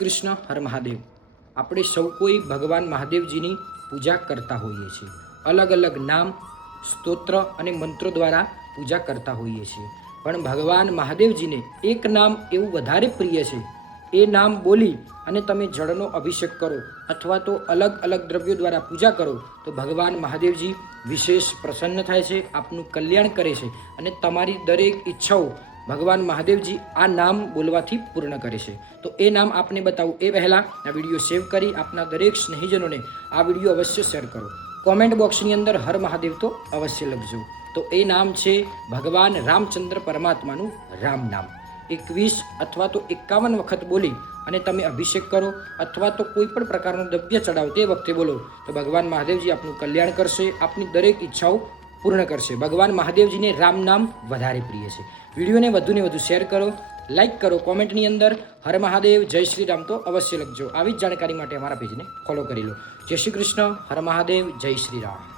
કૃષ્ણ હર મહાદેવ। આપણે સૌ કોઈ ભગવાન મહાદેવજીની પૂજા કરતા હોઈએ છીએ। અલગ અલગ નામ, સ્તોત્ર અને મંત્રો દ્વારા પૂજા કરતા હોઈએ છીએ। પણ ભગવાન મહાદેવજીને એક નામ એવું વધારે પ્રિય છે। એ નામ બોલી અને તમે જળનો અભિષેક કરો અથવા તો અલગ અલગ દ્રવ્યો દ્વારા પૂજા કરો તો ભગવાન મહાદેવજી વિશેષ પ્રસન્ન થાય છે, આપનું કલ્યાણ કરે છે અને તમારી દરેક ઈચ્છાઓ ભગવાન મહાદેવજી આ નામ બોલવાથી પૂર્ણ કરે છે। તો એ નામ આપને બતાવું એ પહેલાં આ વિડીયો સેવ કરી આપના દરેક સ્નેહીજનોને આ વિડીયો અવશ્ય શેર કરો। કોમેન્ટ બોક્સની અંદર હર મહાદેવ તો અવશ્ય લખજો। તો એ નામ છે ભગવાન રામચંદ્ર પરમાત્માનું રામ નામ। 21 અથવા તો 51 વખત બોલી અને તમે અભિષેક કરો અથવા તો કોઈ પણ પ્રકારનું દ્રવ્ય ચડાવો તે વખતે બોલો તો ભગવાન મહાદેવજી આપનું કલ્યાણ કરશે, આપની દરેક ઈચ્છાઓ પૂર્ણ કરશે। ભગવાન મહાદેવજીને રામ નામ વધારે પ્રિય છે। વિડીયોને વધુને વધુ શેર કરો, લાઇક કરો, કોમેન્ટની અંદર હર મહાદેવ જય શ્રી રામ તો અવશ્ય લખજો। આવી જ જાણકારી માટે અમારા પેજને ફોલો કરી લો। જય શ્રી કૃષ્ણ, હર મહાદેવ, જય શ્રી રામ।